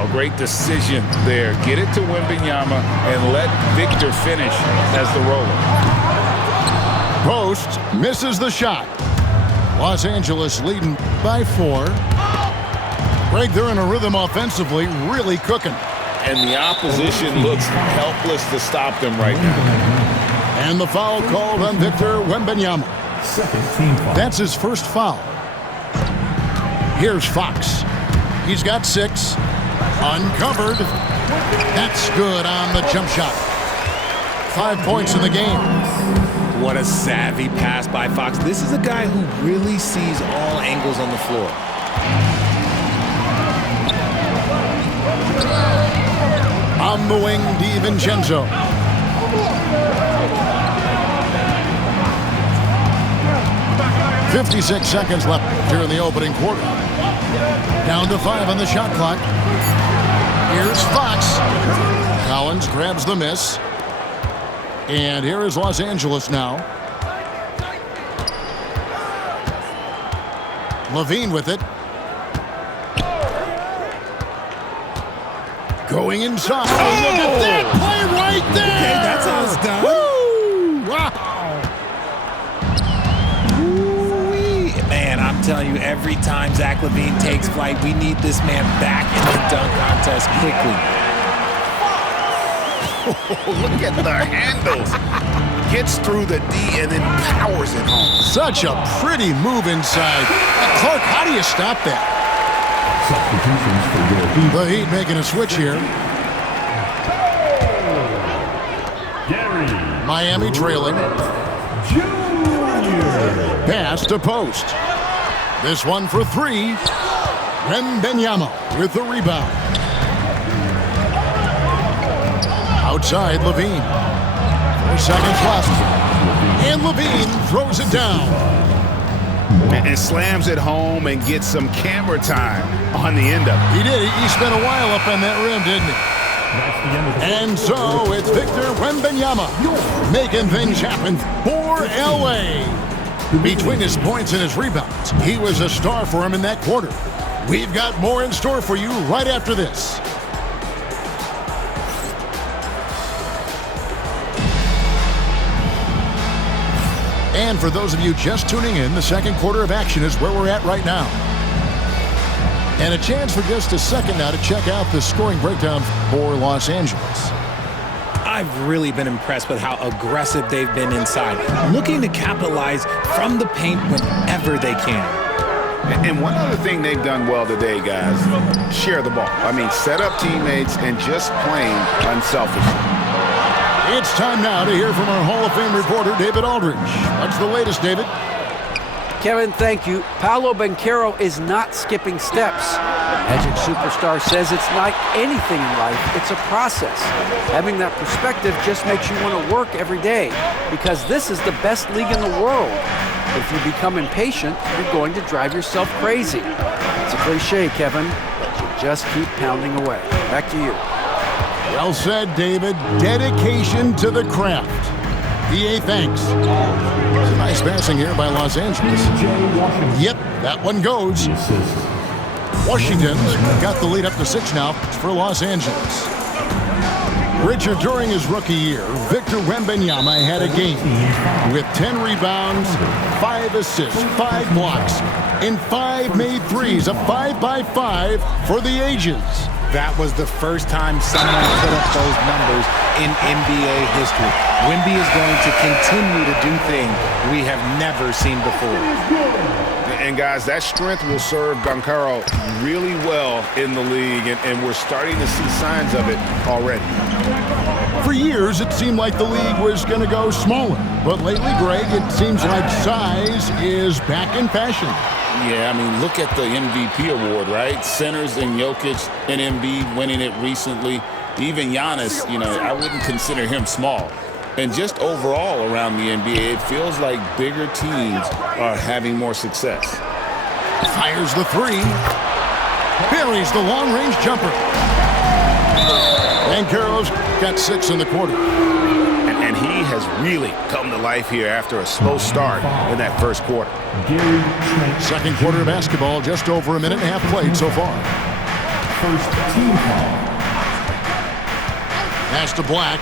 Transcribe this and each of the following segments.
Oh, great decision there. Get it to Wembanyama and let Victor finish as the roller. Post misses the shot. Los Angeles leading by 4. Greg, they're in a rhythm offensively, really cooking. And the opposition looks helpless to stop them right now. And the foul called on Victor Wembanyama. Second team foul. That's his first foul. Here's Fox. He's got 6. Uncovered. That's good on the jump shot. 5 points in the game. What a savvy pass by Fox. This is a guy who really sees all angles on the floor. On the wing, DiVincenzo. "56 seconds left here in the opening quarter. Down to 5 on the shot clock. Here's Fox. Collins grabs the miss. And here is Los Angeles now. Levine with it. Going inside. Oh, look at that play right there. Okay, that's how it's done. Woo! Wow. Ooh-wee. Man, I'm telling you, every time Zach LaVine takes flight, we need this man back in the dunk contest quickly. Look at the handles. Gets through the D and then powers it home. Such a pretty move inside. Clark, how do you stop that? Substitutions for your Heat. The Heat making a switch here. Gary Miami trailing. Jr. Pass to post. This one for 3. Wembanyama with the rebound. Outside Levine. 4 seconds left. And Levine throws it down. And slams it home and gets some camera time on the end of it. He did. He spent a while up on that rim, didn't he? That's the end of the And so it's Victor Wembanyama making things happen for L.A. Between his points and his rebounds, he was a star for him in that quarter. We've got more in store for you right after this. And for those of you just tuning in, the second quarter of action is where we're at right now. And a chance for just a second now to check out the scoring breakdown for Los Angeles. I've really been impressed with how aggressive they've been inside, looking to capitalize from the paint whenever they can. And one other thing they've done well today, guys, share the ball. I mean, set up teammates and just playing unselfishly. It's time now to hear from our Hall of Fame reporter, David Aldridge. What's the latest, David? Kevin, thank you. Paolo Banchero is not skipping steps. Magic Superstar says it's like anything in life, it's a process. Having that perspective just makes you want to work every day because this is the best league in the world. If you become impatient, you're going to drive yourself crazy. It's a cliche, Kevin, but you just keep pounding away. Back to you. Well said, David. Dedication to the craft. EA, thanks. It's a nice passing here by Los Angeles. Yep, that one goes. The assist. Washington's got the lead up to 6 now for Los Angeles. Richard, during his rookie year, Victor Wembanyama had a game with 10 rebounds, 5 assists, 5 blocks, and 5 made threes, a 5-by-5 for the ages. That was the first time someone put up those numbers in NBA history. Wemby is going to continue to do things we have never seen before. And guys, that strength will serve Banchero really well in the league, and we're starting to see signs of it already. For years, it seemed like the league was going to go smaller. But lately, Greg, it seems like size is back in fashion. Yeah, I mean, look at the MVP award, right? Centers and Jokic and Embiid winning it recently. Even Giannis, I wouldn't consider him small. And just overall around the NBA, it feels like bigger teams are having more success. Fires the 3. Buries the long-range jumper. Banchero's got 6 in the quarter. And he has really come to life here after a slow start in that first quarter. Second quarter of basketball, just over a minute and a half played so far. First team foul. Pass to Black.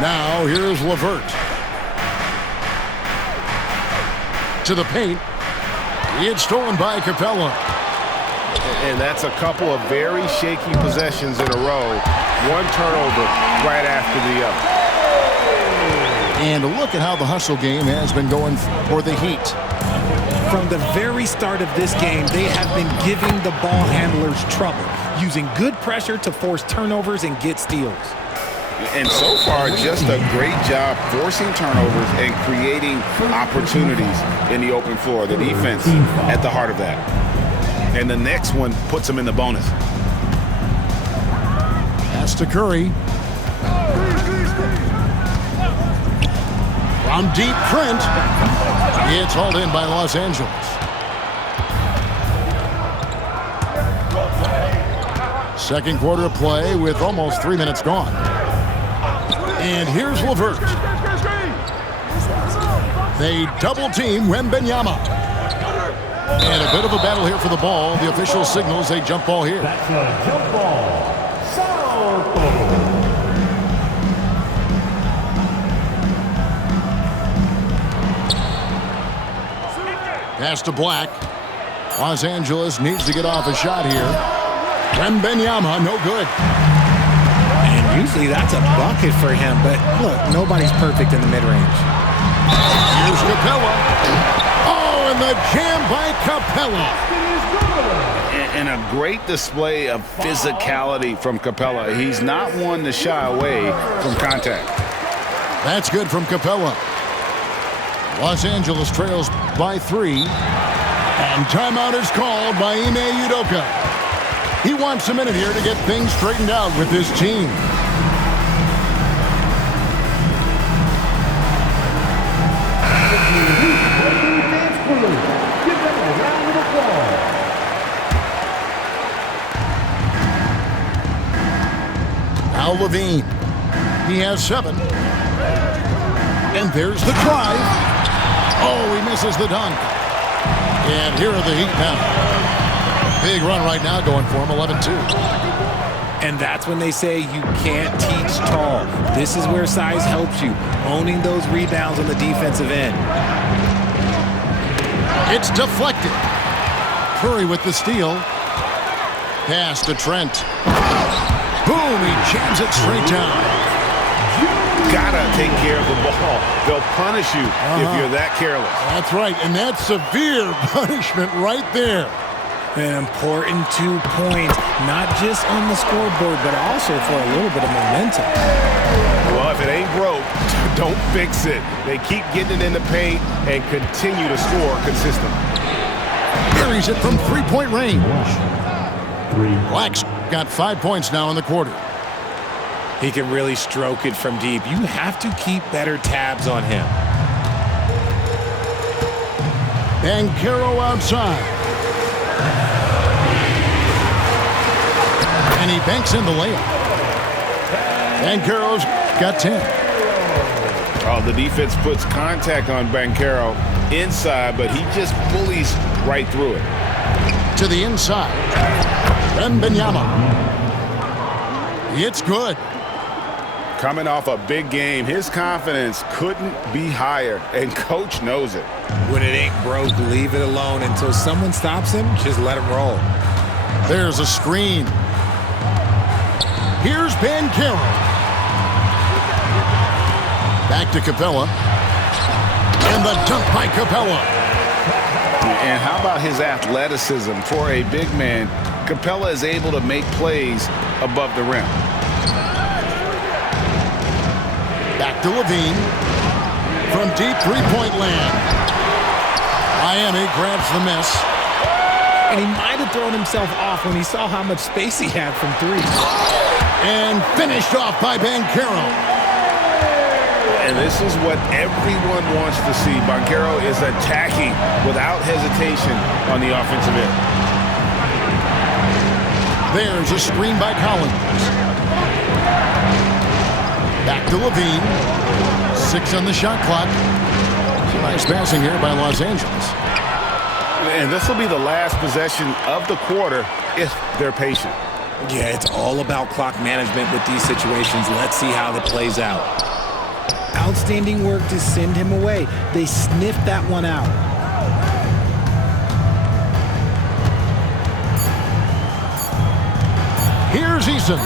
Now here's Levert. To the paint. It's stolen by Capella. And that's a couple of very shaky possessions in a row. One turnover right after the other. And look at how the hustle game has been going for the Heat. From the very start of this game, they have been giving the ball handlers trouble, using good pressure to force turnovers and get steals. And so far, just a great job forcing turnovers and creating opportunities in the open floor. The defense at the heart of that. And the next one puts them in the bonus. Pass to Curry. From deep, Trent. It's hauled in by Los Angeles. Second quarter of play with almost 3 minutes gone. And here's Levert. They double team Wembanyama. And a bit of a battle here for the ball. The official signals a jump ball here. That's a jump ball. South. Pass to Black. Los Angeles needs to get off a shot here. Wembanyama, no good. And usually that's a bucket for him, but look, nobody's perfect in the mid-range. Here's Capella. Oh, and the jam by Capella. And a great display of physicality from Capella. He's not one to shy away from contact. That's good from Capella. Los Angeles trails by 3. And timeout is called by Ime Udoka. He wants a minute here to get things straightened out with his team. Now Levine. He has 7. And there's the drive. Oh, he misses the dunk. And here are the Heat now. Big run right now going for him, 11-2. And that's when they say you can't teach tall. This is where size helps you, owning those rebounds on the defensive end. It's deflected. Curry with the steal. Pass to Trent. Boom, he jams it straight down. Gotta take care of the ball. They'll punish you if you're that careless. That's right, and that's severe punishment right there. An important 2 points, not just on the scoreboard, but also for a little bit of momentum. Well, if it ain't broke, don't fix it. They keep getting it in the paint and continue to score consistently. Carries it from 3-point range. 3. Black's got 5 points now in the quarter. He can really stroke it from deep. You have to keep better tabs on him. Banchero outside. And he banks in the layup. Banchero's got 10. Oh, the defense puts contact on Banchero inside, but he just bullies right through it. To the inside. Wembanyama. It's good. Coming off a big game, his confidence couldn't be higher, and coach knows it. When it ain't broke, leave it alone until someone stops him. Just let him roll. There's a screen. Here's Banchero. Back to Capella. And the dunk by Capella. And how about his athleticism for a big man? Capella is able to make plays above the rim. Back to Levine. From deep three-point land. Miami grabs the miss. And he might have thrown himself off when he saw how much space he had from 3. And finished off by Banchero. And this is what everyone wants to see. Banchero is attacking without hesitation on the offensive end. There's a screen by Collins. Back to Levine. 6 on the shot clock. Nice passing here by Los Angeles. And this will be the last possession of the quarter if they're patient. Yeah, it's all about clock management with these situations. Let's see how it plays out. Outstanding work to send him away. They sniffed that one out. Here's Eason.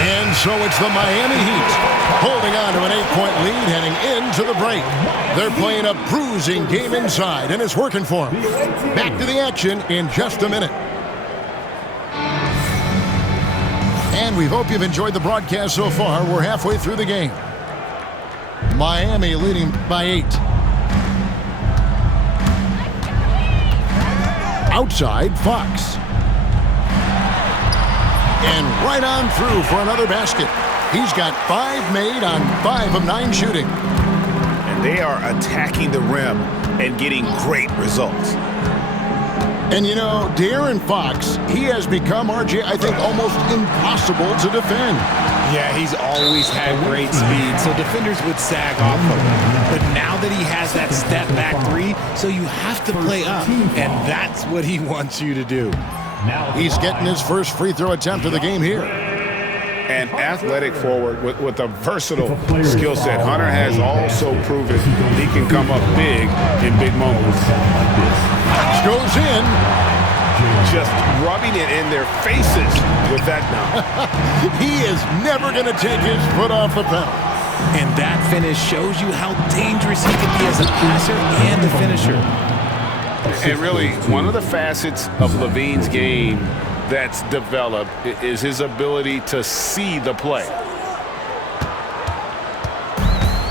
And so it's the Miami Heat holding on to an 8-point lead heading into the break. They're playing a bruising game inside, and it's working for them. Back to the action in just a minute. And we hope you've enjoyed the broadcast so far. We're halfway through the game. Miami leading by 8. Outside, Fox. And right on through for another basket. He's got 5 made on 5 of 9 shooting. And they are attacking the rim and getting great results. And you know, De'Aaron Fox, he has become, RJ, I think, almost impossible to defend. Yeah, he's always had great speed, so defenders would sag off of him. But now that he has that step back 3, so you have to play up, and that's what he wants you to do. He's getting his first free throw attempt of the game here. An athletic forward with a versatile skill set. Hunter has also proven he can come up big in big moments. Fox goes in. Just rubbing it in their faces with that now. He is never going to take his foot off the pedal. And that finish shows you how dangerous he can be as a passer and a finisher. And really, one of the facets of Levine's game that's developed is his ability to see the play.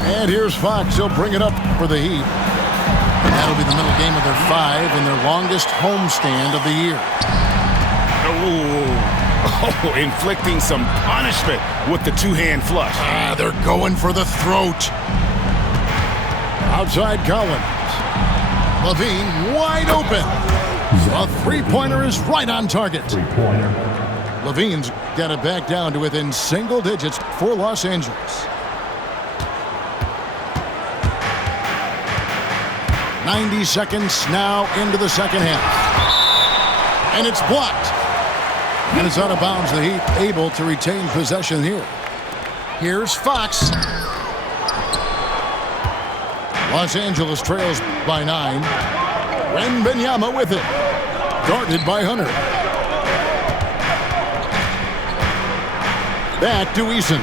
And here's Fox. He'll bring it up for the Heat. That'll be the middle game of their 5 and their longest homestand of the year. Oh, inflicting some punishment with the 2-hand flush. They're going for the throat. Outside Collins. Levine wide open. A 3-pointer is right on target. 3-pointer. Levine's got it back down to within single digits for Los Angeles. 90 seconds now into the second half. And it's blocked. And it's out of bounds. The Heat able to retain possession here. Here's Fox. Los Angeles trails by 9. Wembanyama with it. Guarded by Hunter. Back to Eason.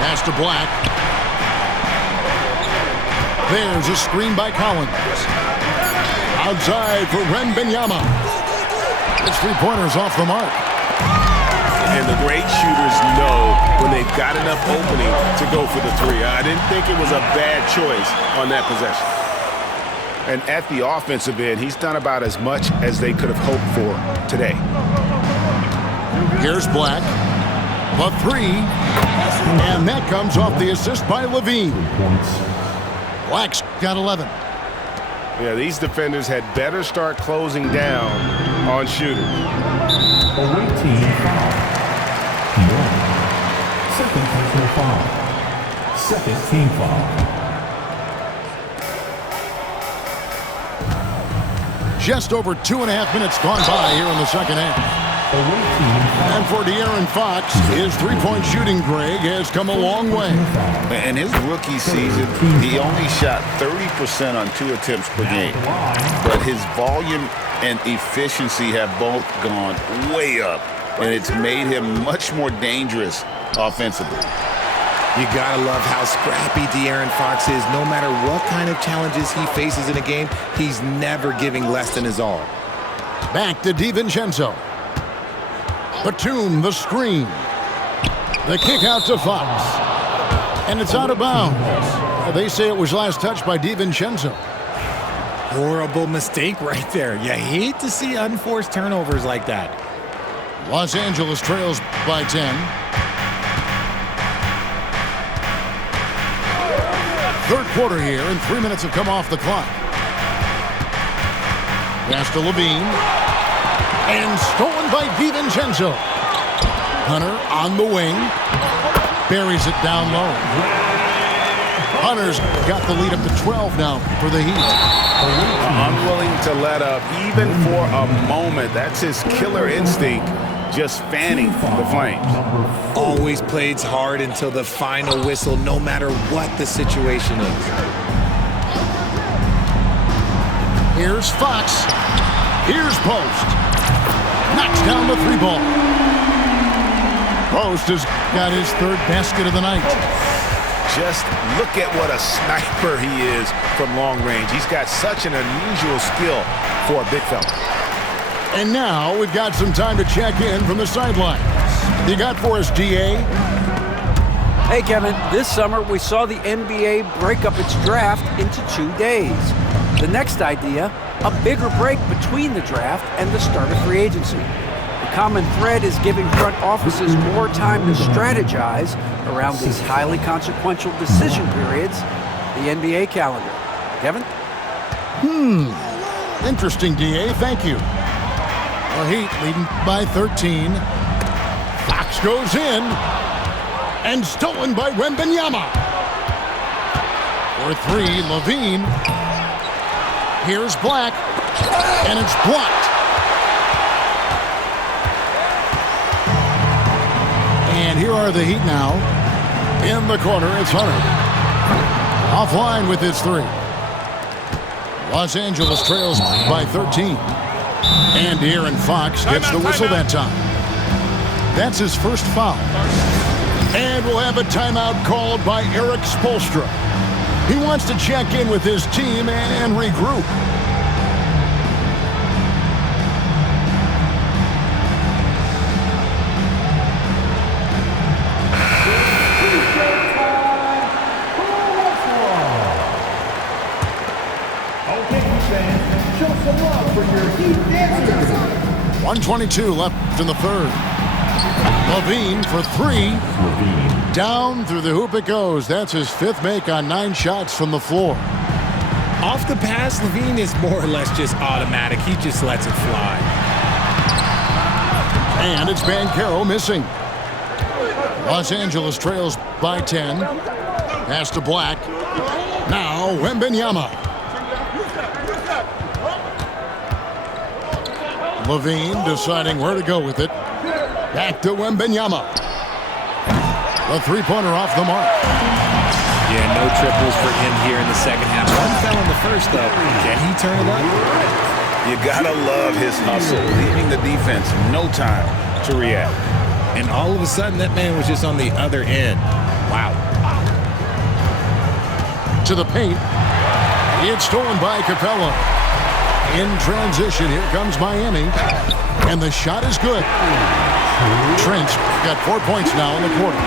Pass to Black. There's a screen by Collins. Outside for Wembanyama. This 3-pointer's off the mark. And the great shooters know when they've got enough opening to go for the 3. I didn't think it was a bad choice on that possession. And at the offensive end, he's done about as much as they could have hoped for today. Here's Black. The 3. And that comes off the assist by Levine. Black's got 11. Yeah, these defenders had better start closing down on shooters. Away team foul. 1. Second personal foul. Second team foul. Just over 2.5 minutes gone by here in the second half. And for De'Aaron Fox, his 3-point shooting, Greg, has come a long way. In his rookie season, he only shot 30% on 2 attempts per game. But his volume and efficiency have both gone way up, and it's made him much more dangerous offensively. You gotta love how scrappy De'Aaron Fox is. No matter what kind of challenges he faces in a game, he's never giving less than his all. Back to DiVincenzo. Batum, the screen. The kick out to Fox. And it's out of bounds. They say it was last touched by DiVincenzo. Horrible mistake right there. You hate to see unforced turnovers like that. Los Angeles trails by 10. Third quarter here, and 3 minutes have come off the clock. Pass to Levine. And stolen by DiVincenzo. Hunter on the wing. Buries it down low. Hunter's got the lead up to 12 now for the Heat. Unwilling to let up even for a moment. That's his killer instinct, just fanning the flames. Always plays hard until the final whistle, no matter what the situation is. Here's Fox. Here's Post. Knocks down the 3-ball. Post has got his 3rd basket of the night. Just look at what a sniper he is from long range. He's got such an unusual skill for a big fella. And now we've got some time to check in from the sidelines. You got for us, DA? Hey, Kevin, this summer we saw the NBA break up its draft into 2 days. The next idea, a bigger break between the draft and the start of free agency. The common thread is giving front offices more time to strategize around these highly consequential decision periods, the NBA calendar. Kevin? Interesting, DA. Thank you. The Heat leading by 13. Fox goes in. And stolen by Wembanyama. For 3, Levine. Here's Black. And it's blocked. And here are the Heat now. In the corner, it's Hunter. Offline with his 3. Los Angeles trails by 13. And Aaron Fox gets the whistle that time. That's his first foul. And we'll have a timeout called by Eric Spoelstra. He wants to check in with his team and regroup. Okay, fans, show some love for your Heat dancers. 1:22 left in the 3rd. Levine for 3. Down through the hoop it goes. That's his 5th make on 9 shots from the floor. Off the pass, Levine is more or less just automatic. He just lets it fly. And it's Banchero missing. Los Angeles trails by 10. Pass to Black. Now Wembanyama. Levine deciding where to go with it. Back to Wembanyama. The 3-pointer off the mark. Yeah, no triples for him here in the second half. One fell in the first, though. Can he turn it up? You gotta love his hustle, leaving the defense no time to react. And all of a sudden, that man was just on the other end. Wow. To the paint. It's stolen by Capella. In transition, here comes Miami. And the shot is good. Trent got 4 points now in the quarter.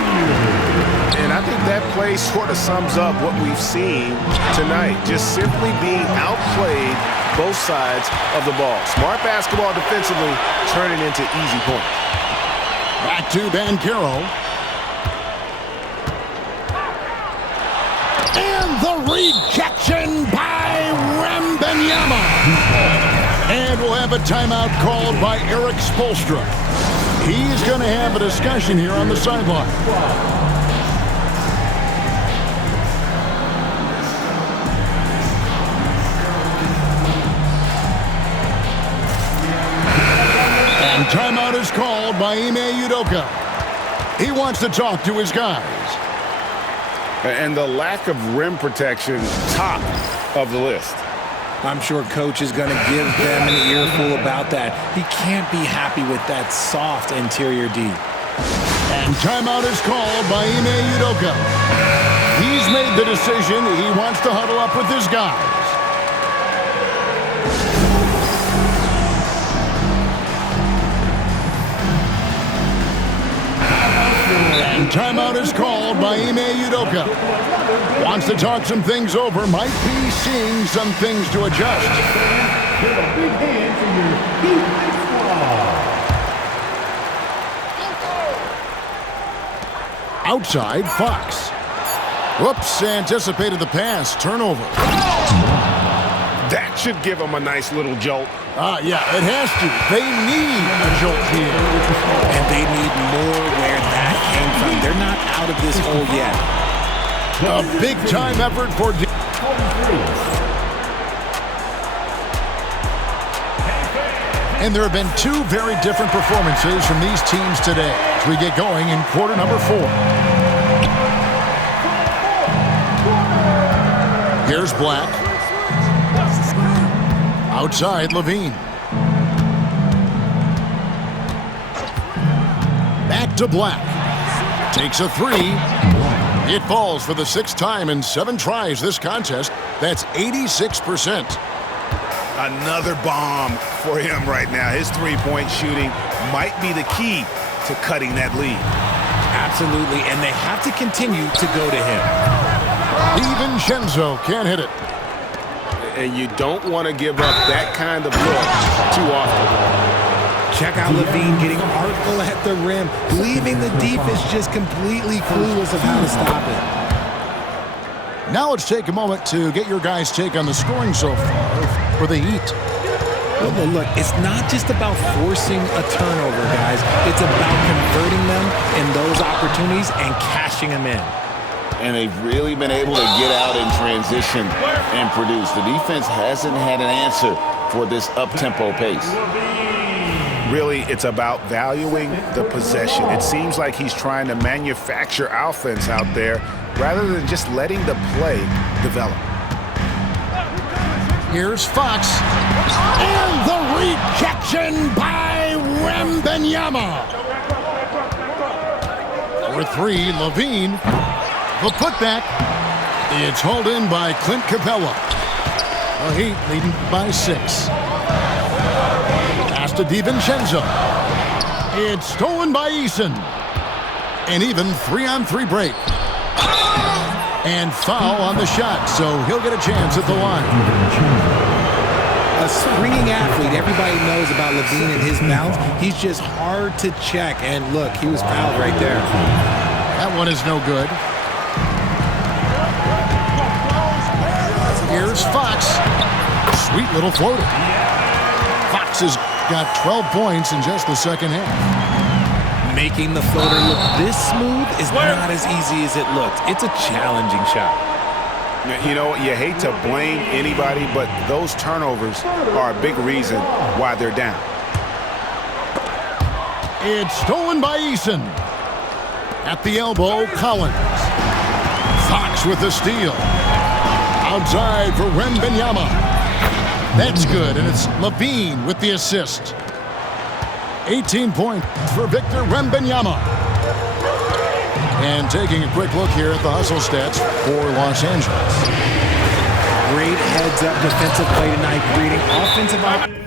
And I think that play sort of sums up what we've seen tonight. Just simply being outplayed both sides of the ball. Smart basketball defensively, turning into easy points. Back to Banchero. And the rejection by Wembanyama. And we'll have a timeout called by Eric Spoelstra. He's going to have a discussion here on the sideline. And timeout is called by Ime Udoka. He wants to talk to his guys. And the lack of rim protection, top of the list. I'm sure Coach is going to give them an earful about that. He can't be happy with that soft interior D. And timeout is called by Ime Udoka. He's made the decision. He wants to huddle up with his guys. And timeout is called by Ime Udoka. Wants to talk some things over. Might be seeing some things to adjust. Give a big hand for your Heat squad. Outside, Fox. Whoops, anticipated the pass. Turnover. That should give him a nice little jolt. Yeah, it has to. They need a jolt here. And they need more where that came from. They're not out of this hole yet. A big-time effort for... And there have been two very different performances from these teams today as we get going in quarter number 4. Here's Black. Outside, Levine. Back to Black. Takes a three. It falls for the 6th time in 7 tries this contest. That's 86%. Another bomb for him right now. His three-point shooting might be the key to cutting that lead. Absolutely, and they have to continue to go to him. DiVincenzo can't hit it. And you don't want to give up that kind of look too often. Check out Levine getting artful at the rim, leaving the defense just completely clueless of how to stop it. Now let's take a moment to get your guys' take on the scoring so far for the Heat. Well, look, it's not just about forcing a turnover, guys. It's about converting them in those opportunities and cashing them in. And they've really been able to get out in transition and produce. The defense hasn't had an answer for this up-tempo pace. Really, it's about valuing the possession. It seems like he's trying to manufacture offense out there rather than just letting the play develop. Here's Fox. And the rejection by Wembanyama. For 3, Levine. The putback. It's hauled in by Clint Capella. The Heat leading by 6. Pass to DiVincenzo. It's stolen by Eason. An even 3-on-3 break. And foul on the shot, so he'll get a chance at the line. A springing athlete, everybody knows about Levine and his bounce. He's just hard to check, and look, he was fouled right there. That one is no good. Here's Fox. Sweet little floater. Fox has got 12 points in just the second half. Making the floater look this smooth is not as easy as it looked. It's a challenging shot. You know, you hate to blame anybody, but those turnovers are a big reason why they're down. It's stolen by Eason. At the elbow, Collins. Fox with the steal. Outside for Wembanyama. That's good, and it's Levine with the assist. 18 points for Victor Wembanyama. And taking a quick look here at the hustle stats for Los Angeles. Great heads-up defensive play tonight, creating offensive opportunities.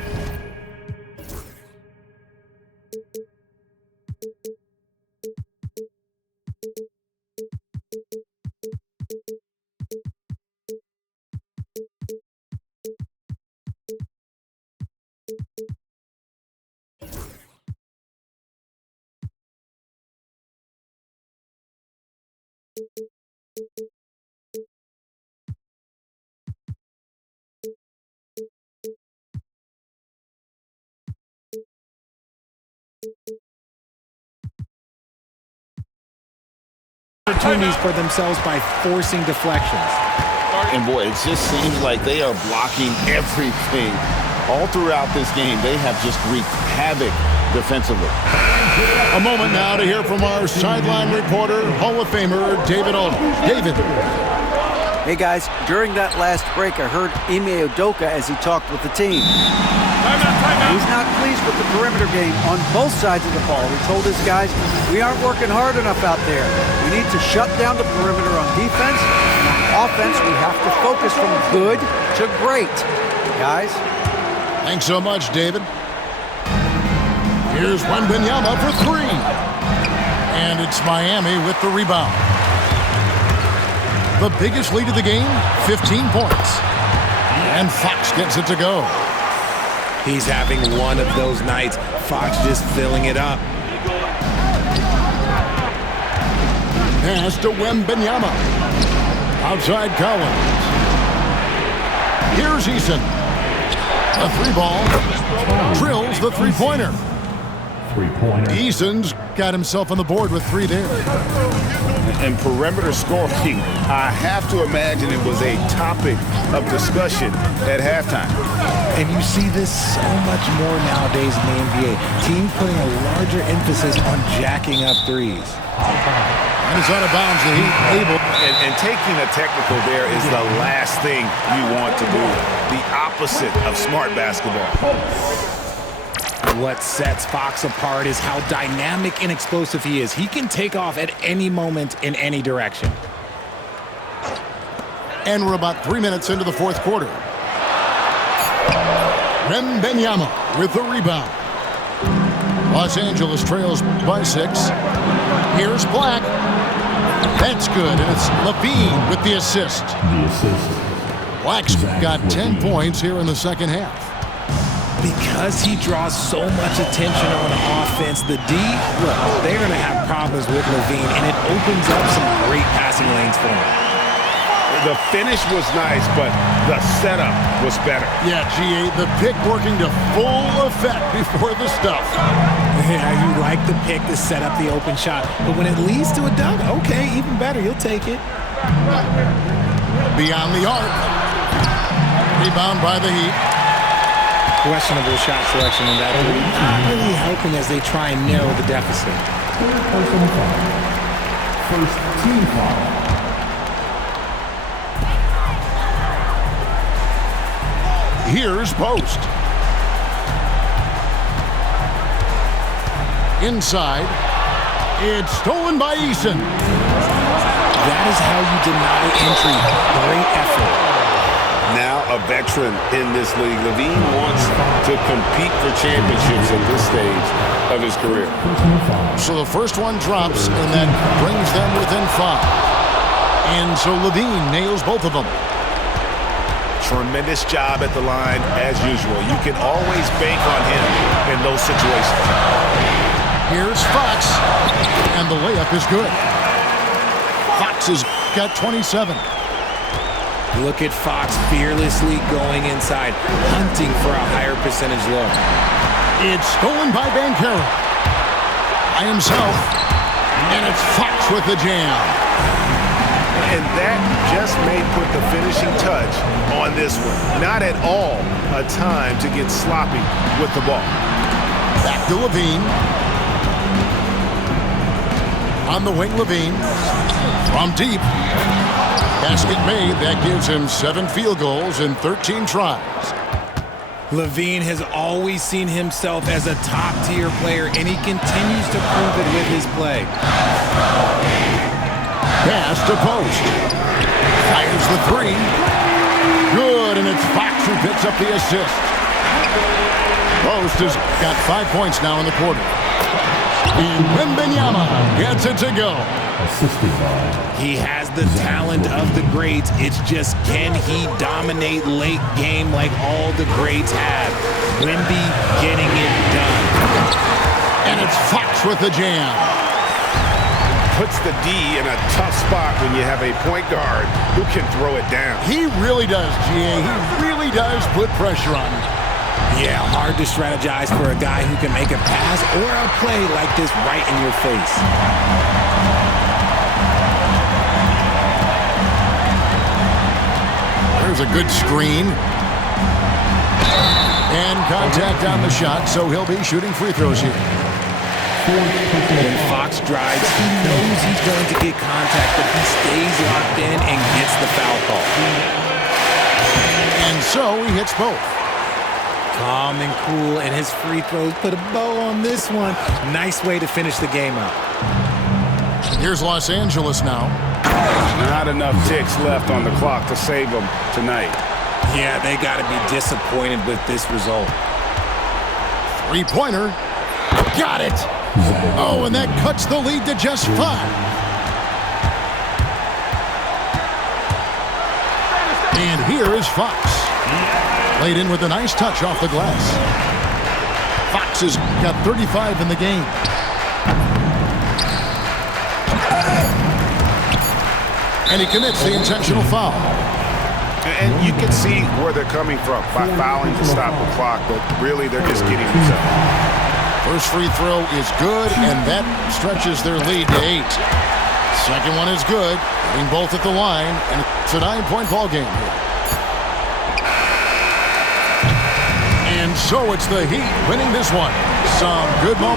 For themselves by forcing deflections. And boy, it just seems like they are blocking everything. All throughout this game, they have just wreaked havoc defensively. A moment now to hear from our sideline reporter, Hall of Famer David Aldridge. David. Hey guys, during that last break, I heard Ime Udoka as he talked with the team. He's not pleased with the perimeter game on both sides of the ball. He told his guys, we aren't working hard enough out there. We need to shut down the perimeter on defense, and on offense, we have to focus from good to great. Guys? Thanks so much, David. Here's Wembanyama for 3. And it's Miami with the rebound. The biggest lead of the game, 15 points. And Fox gets it to go. He's having one of those nights. Fox just filling it up. Pass to Wembanyama. Outside Collins. Here's Eason. A 3 ball. Drills the 3-pointer. 3-pointer. Eason's got himself on the board with 3 there. And perimeter scoring, I have to imagine it was a topic of discussion at halftime. And you see this so much more nowadays in the NBA. Teams putting a larger emphasis on jacking up threes. And he's out of bounds. The Heat able. And taking a technical there is the last thing you want to do. The opposite of smart basketball. What sets Fox apart is how dynamic and explosive he is. He can take off at any moment in any direction. And we're about 3 minutes into the fourth quarter. Wembanyama with the rebound. Los Angeles trails by 6. Here's Black. That's good, and it's Levine with the assist. Black's got 10 points here in the second half. Because he draws so much attention on offense, the D, well, they're going to have problems with Levine, and it opens up some great passing lanes for him. The finish was nice, but the setup was better. Yeah, GA, the pick working to full effect before the stuff. Yeah, you like the pick to set up the open shot, but when it leads to a dunk, okay, even better, you'll take it. Beyond the arc. Rebound by the Heat. Questionable shot selection in that three. Not really helping as they try and narrow the deficit. First team foul. Here's Post. Inside. It's stolen by Eason. That is how you deny entry. Great effort. Now a veteran in this league, Levine wants to compete for championships at this stage of his career. So the first one drops, and that brings them within 5. And so Levine nails both of them. Tremendous job at the line as usual. You can always bank on him in those situations. Here's Fox, and the layup is good. Fox has got 27. Look at Fox fearlessly going inside, hunting for a higher percentage look. It's stolen by Banchero. By himself, and it's Fox with the jam. And that just may put the finishing touch on this one. Not at all a time to get sloppy with the ball. Back to Levine. On the wing, Levine. From deep. Basket made. That gives him 7 field goals in 13 tries. Levine has always seen himself as a top-tier player, and he continues to prove it with his play. Pass to Post. Fires the 3. Good, and it's Fox who picks up the assist. Post has got 5 points now in the quarter. And Wembanyama gets it to go. He has the talent of the greats. It's just, can he dominate late game like all the greats have? Wemby getting it done. And it's Fox with the jam. Puts the D in a tough spot when you have a point guard who can throw it down. He really does, GA. He really does put pressure on him. Yeah, hard to strategize for a guy who can make a pass or a play like this right in your face. There's a good screen. And contact on the shot, so he'll be shooting free throws here. When Fox drives, he knows he's going to get contact, but he stays locked in and gets the foul call. And so he hits both. Calm and cool, and his free throws put a bow on this one. Nice way to finish the game up. Here's Los Angeles now. Not enough ticks left on the clock to save them tonight. Yeah, they got to be disappointed with this result. 3-pointer. Got it. Oh, and that cuts the lead to just 5. And here is Fox. Laid in with a nice touch off the glass. Fox has got 35 in the game. And he commits the intentional foul. And you can see where they're coming from by fouling to stop the clock, but really they're just getting themselves. First free throw is good, and that stretches their lead to 8. Second one is good, hitting both at the line, and it's a 9-point ball game here. And so it's the Heat winning this one. Some good moments.